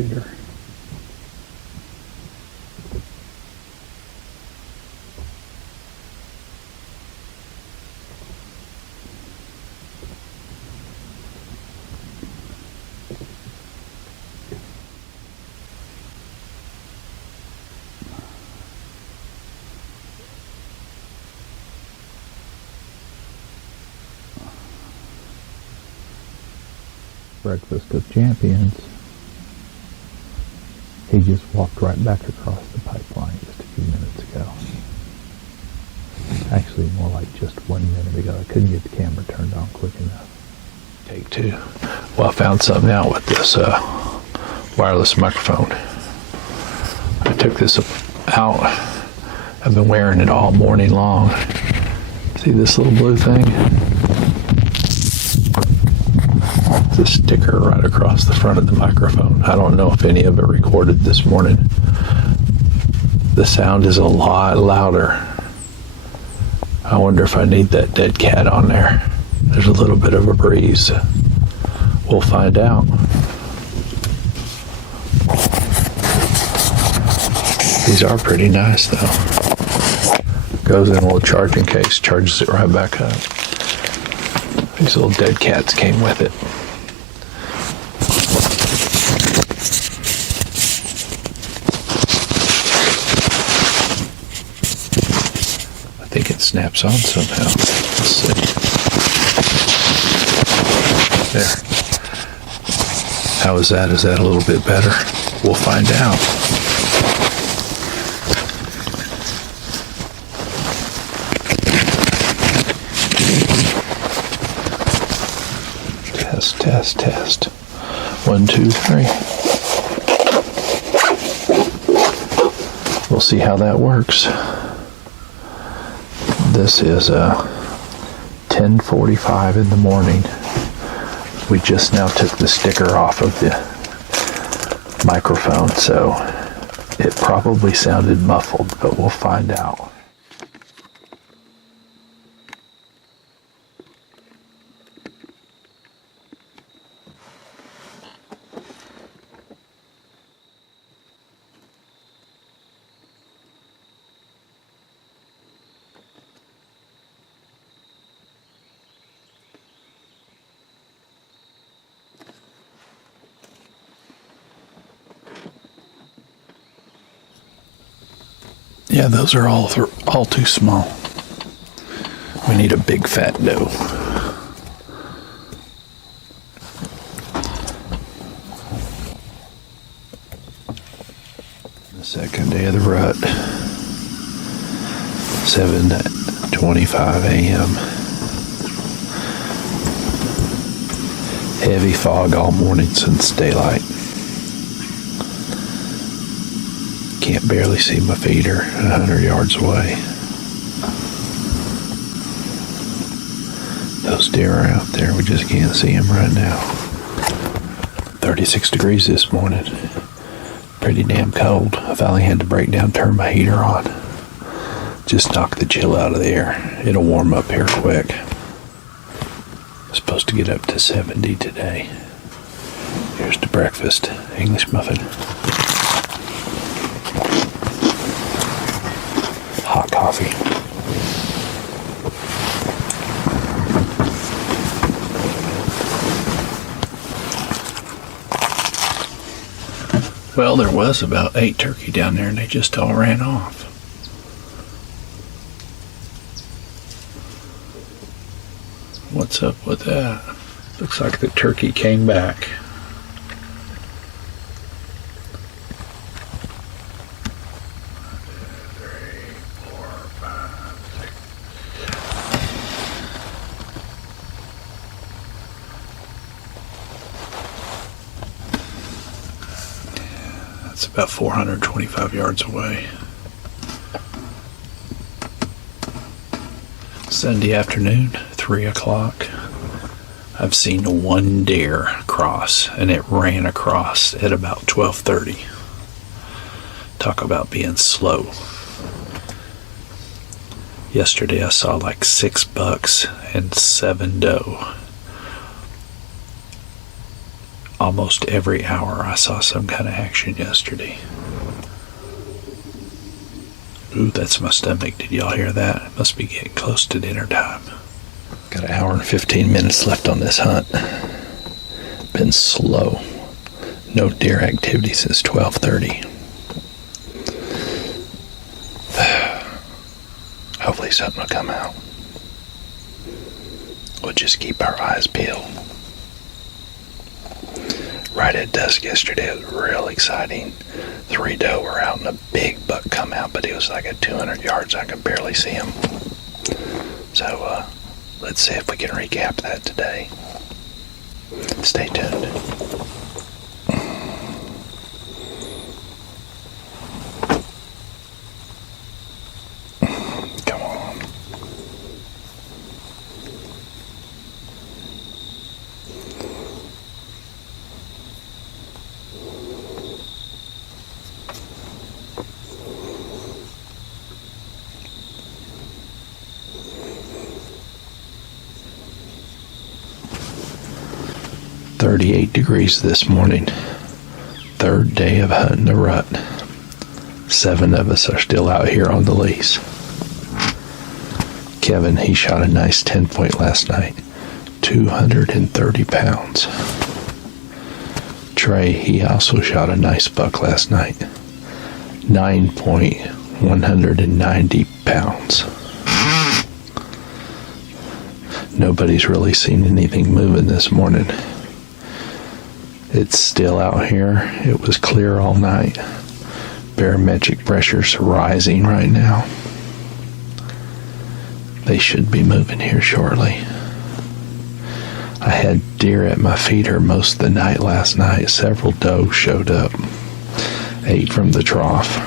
computer. Breakfast of Champions. He just walked right back across the pipeline just a few minutes ago. Actually, more like just 1 minute ago. I couldn't get the camera turned on quick enough. Take two. Well, I found something out with this wireless microphone. I took this out. I've been wearing it all morning long. See this little blue thing? It's a sticker right across the front of the microphone. I don't know if any of it recorded this morning. The sound is a lot louder. I wonder if I need that dead cat on there. There's a little bit of a breeze. We'll find out. These are pretty nice though. Goes in a little charging case, charges it right back up. These little dead cats came with it. I think it snaps on somehow. Let's see. There. How is that? Is that a little bit better? We'll find out. Test. 1, 2, 3. We'll see how that works. This is 10:45 in the morning. We just now took the sticker off of the microphone, so it probably sounded muffled, but we'll find out. Yeah, those are all too small. We need a big fat doe. The second day of the rut, 7:25 a.m. Heavy fog all morning since daylight. Can't barely see my feeder 100 yards away. Those deer are out there, we just can't see them right now. 36 degrees this morning. Pretty damn cold. I finally had to break down, turn my heater on. Just knock the chill out of the air. It'll warm up here quick. Supposed to get up to 70 today. Here's the breakfast. English muffin. Hot coffee. Well, there was about 8 turkey down there and they just all ran off. What's up with that? Looks like the turkey came back. It's about 425 yards away. Sunday afternoon, 3 o'clock. I've seen one deer cross, and it ran across at about 12:30. Talk about being slow. Yesterday I saw like 6 bucks and 7 doe. Almost every hour I saw some kind of action yesterday. Ooh, that's my stomach. Did y'all hear that? It must be getting close to dinner time. Got an hour and 15 minutes left on this hunt. Been slow. No deer activity since 12:30. Hopefully something will come out. We'll just keep our eyes peeled. Right at dusk yesterday, it was real exciting. 3 doe were out and a big buck come out, but he was like at 200 yards. I could barely see him. So let's see if we can recap that today. Stay tuned. Come on. .38 degrees this morning. Third day of hunting the rut. 7 of us are still out here on the lease. Kevin, he shot a nice 10-point last night. 230 pounds. Trey, he also shot a nice buck last night. 9-point, 190 pounds. Nobody's really seen anything moving this morning. It's still out here. It was clear all night. Barometric pressure's rising right now. They should be moving here shortly. I had deer at my feeder most of the night last night. Several doe showed up. 8 from the trough.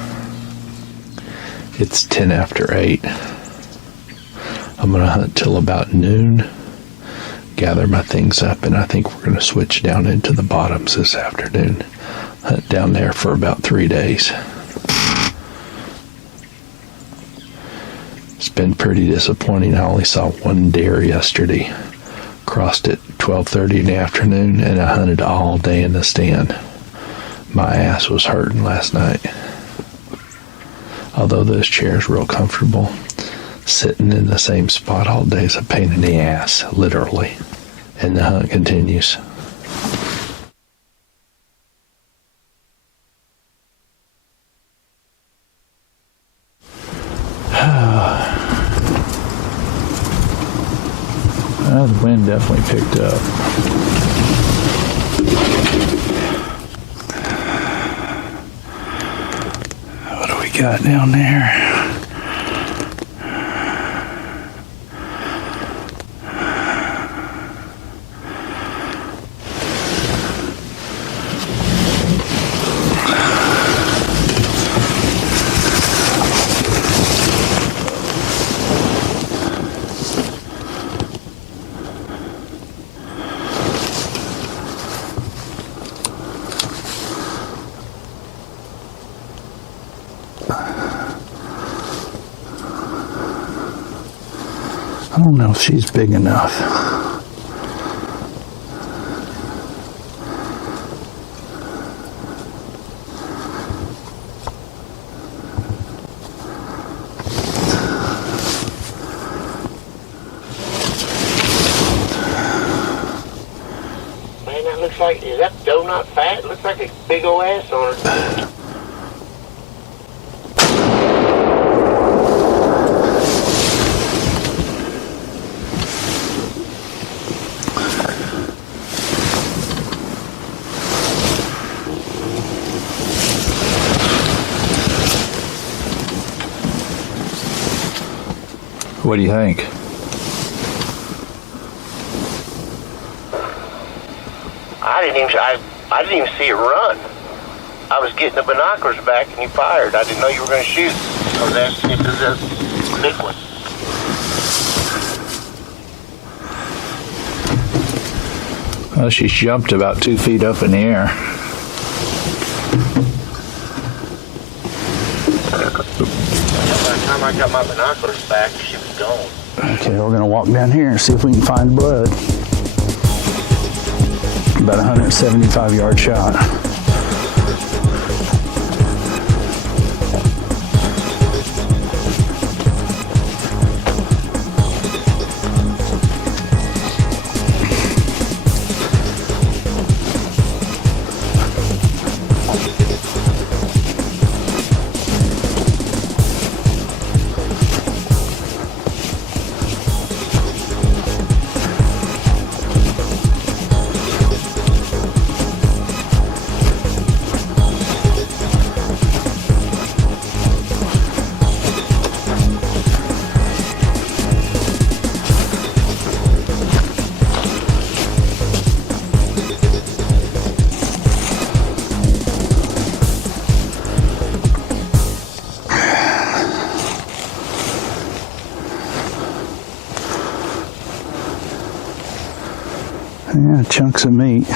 It's 10 after 8. I'm going to hunt till about noon. Gather my things up, and I think we're going to switch down into the bottoms this afternoon. Hunt down there for about 3 days. It's been pretty disappointing. I only saw 1 deer yesterday. Crossed at 12:30 in the afternoon, and I hunted all day in the stand. My ass was hurting last night. Although this chair's real comfortable, sitting in the same spot all day is a pain in the ass, literally. And the hunt continues. The wind definitely picked up. What do we got down there? I don't know if she's big enough. Man, that looks like, is that doe not fat? It looks like a big old ass on her. What do you think? I didn't even see it run. I was getting the binoculars back and you fired. I didn't know you were going to shoot. I was asking if it was a big one. Well, she jumped about 2 feet up in the air. By the time I got my binoculars back, she was gone. Okay, we're gonna walk down here and see if we can find blood. About 175-yard shot. Yeah, chunks of meat.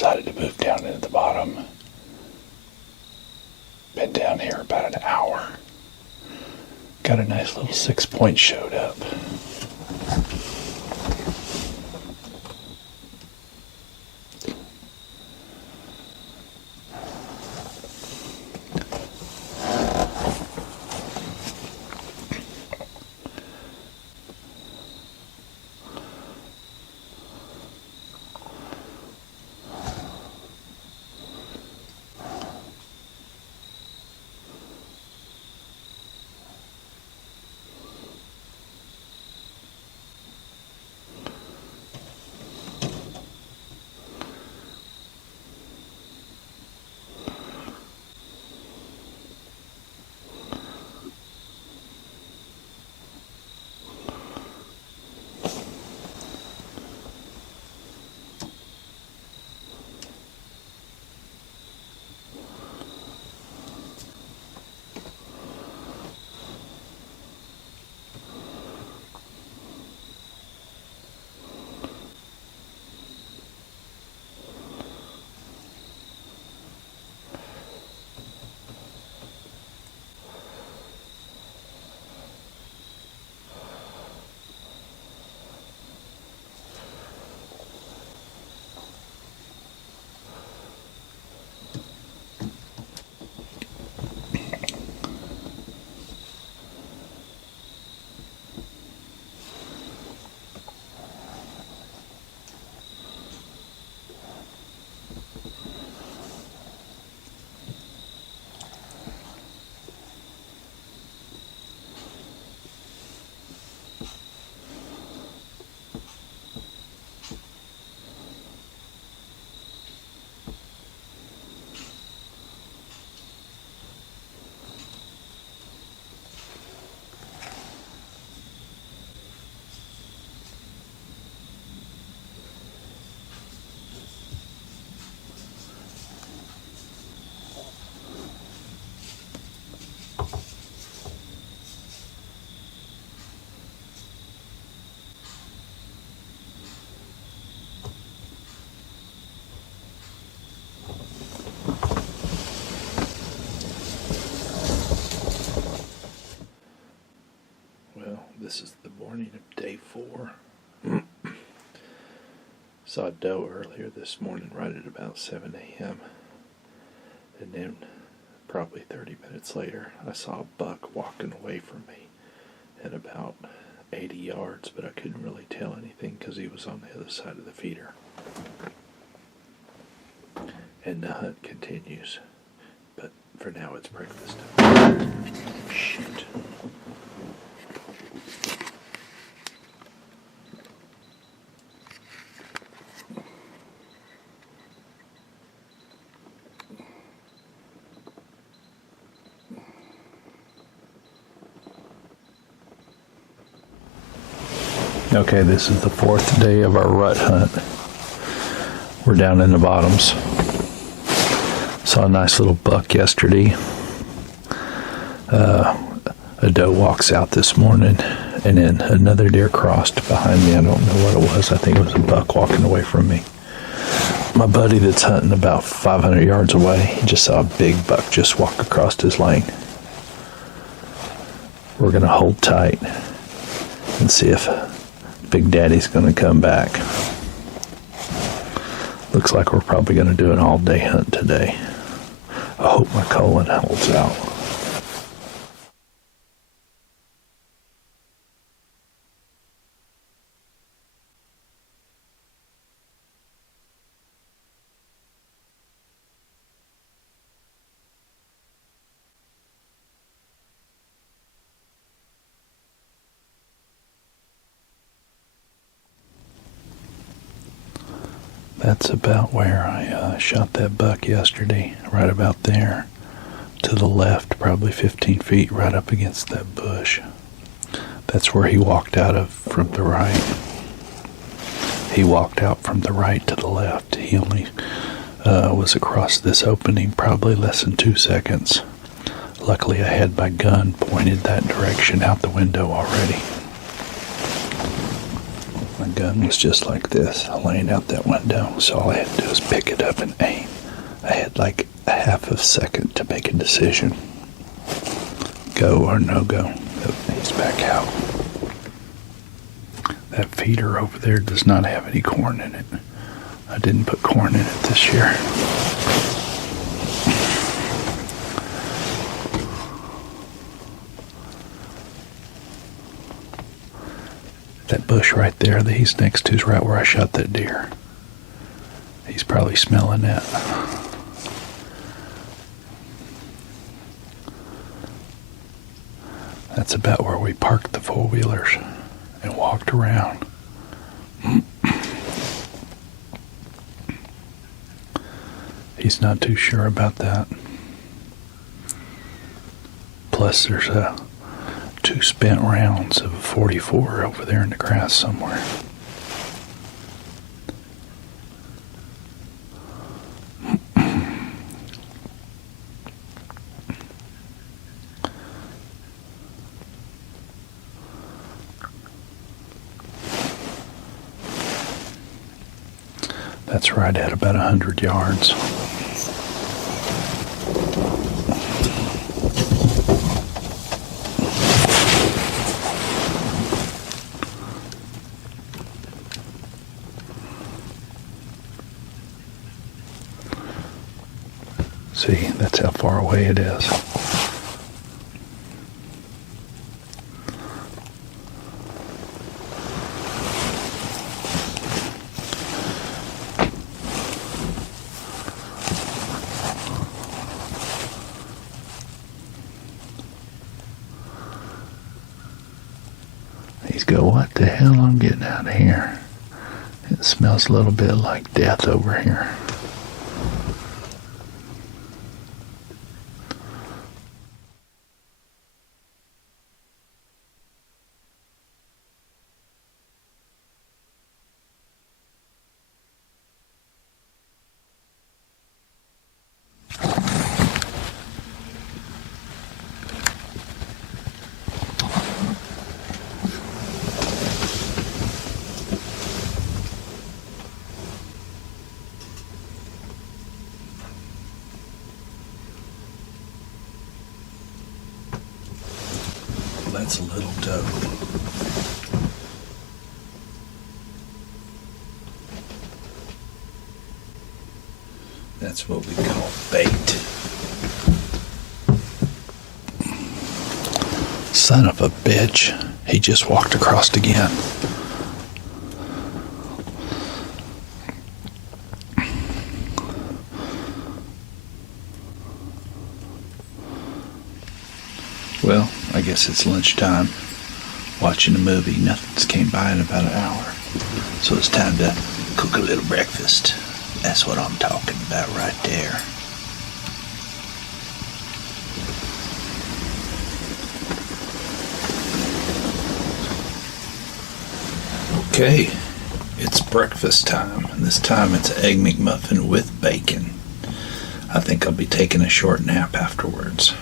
decided to move down into the bottom. Been down here about an hour. Got a nice little 6 point showed up. This is the morning of day 4. Saw a doe earlier this morning right at about 7 a.m. And then probably 30 minutes later I saw a buck walking away from me at about 80 yards, but I couldn't really tell anything because he was on the other side of the feeder. And the hunt continues. But for now it's breakfast. Shoot. Okay, this is the 4th day of our rut hunt. We're down in the bottoms. Saw a nice little buck yesterday. A doe walks out this morning, and then another deer crossed behind me. I don't know what it was. I think it was a buck walking away from me. My buddy that's hunting about 500 yards away, he just saw a big buck just walk across his lane. We're going to hold tight and see if Big Daddy's going to come back. Looks like we're probably going to do an all-day hunt today. I hope my colon holds out. That's about where I shot that buck yesterday, right about there. To the left, probably 15 feet, right up against that bush. That's where he walked out of from the right. He walked out from the right to the left. He only was across this opening probably less than 2 seconds. Luckily, I had my gun pointed that direction out the window already. My gun was just like this, laying out that window, so all I had to do was pick it up and aim. I had like a half a second to make a decision. Go or no go. He's back out. That feeder over there does not have any corn in it. I didn't put corn in it this year. That bush right there that he's next to is right where I shot that deer. He's probably smelling that. That's about where we parked the four-wheelers and walked around. He's not too sure about that. Plus, there's two spent rounds of a 44 over there in the grass somewhere. That's right at about 100 yards. See, that's how far away it is. He's go, what the hell, I'm getting out of here. It smells a little bit like death over here. That's a little doe. That's what we call bait. Son of a bitch. He just walked across again. Well, I guess it's lunchtime. Watching a movie. Nothing's came by in about an hour. So it's time to cook a little breakfast. That's what I'm talking about right there. Okay, it's breakfast time. And this time it's an Egg McMuffin with bacon. I think I'll be taking a short nap afterwards.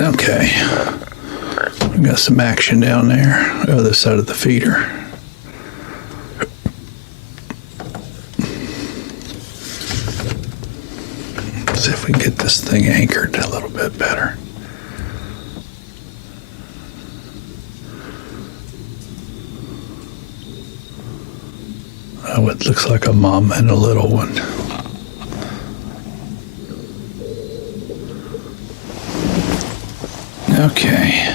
Okay, we got some action down there, other side of the feeder. Let's see if we can get this thing anchored a little bit better. Oh, it looks like a mom and a little one. Okay.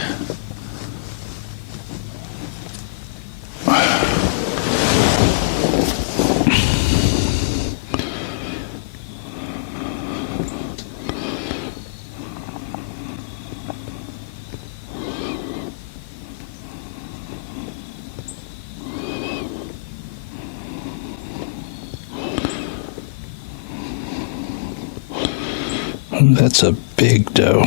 That's a big doe.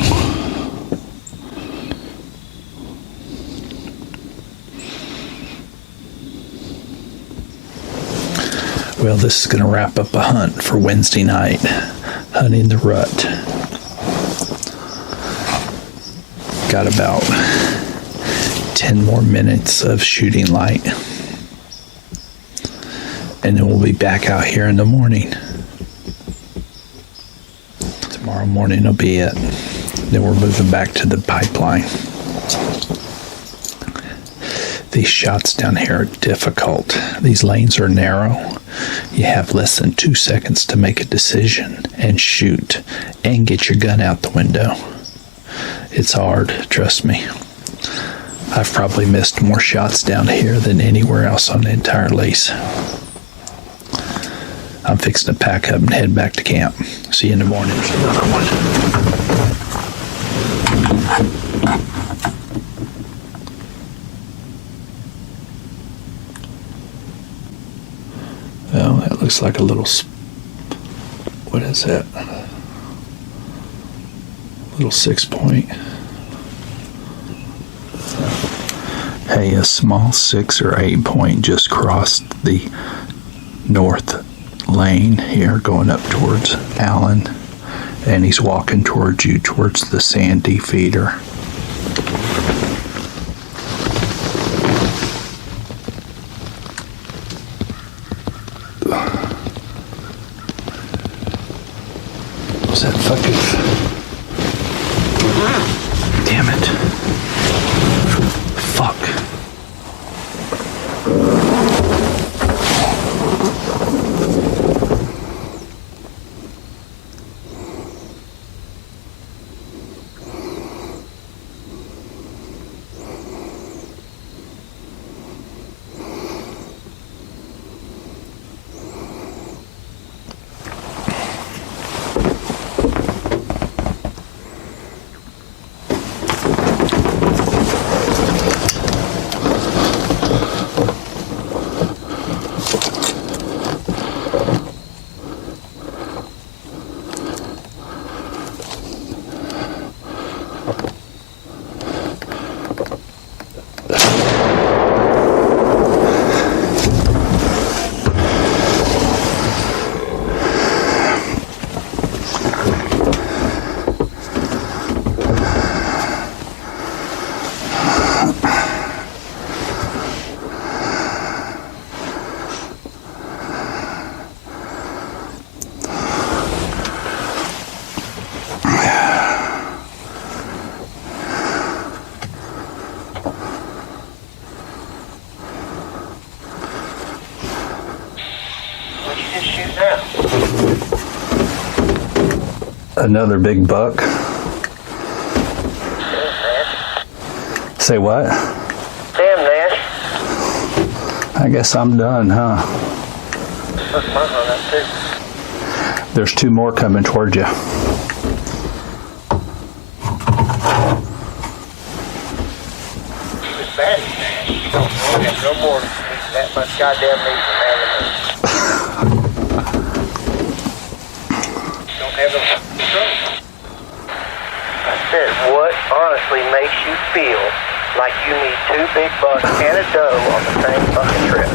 Well, this is going to wrap up a hunt for Wednesday night, hunting the rut. Got about 10 more minutes of shooting light. And then we'll be back out here in the morning. Tomorrow morning will be it. Then we're moving back to the pipeline. These shots down here are difficult. These lanes are narrow. You have less than 2 seconds to make a decision and shoot and get your gun out the window. It's hard, trust me. I've probably missed more shots down here than anywhere else on the entire lease. I'm fixing to pack up and head back to camp. See you in the morning. There's another one. Well, that looks like a little, what is that? Little 6-point. Hey, a small 6 or 8-point just crossed the north lane here going up towards Allen, and he's walking towards you towards the sandy feeder. Was that fucking... Damn it. Fuck. Another big buck. Say what? Damn, Nash. I guess I'm done, huh? That's my hunt up too. There's 2 more coming towards you. It's bad, Nash. You don't have no more that much goddamn meat in that. Don't have no control. I said, what honestly makes you feel like you need 2 big bucks and a doe on the same fucking trip?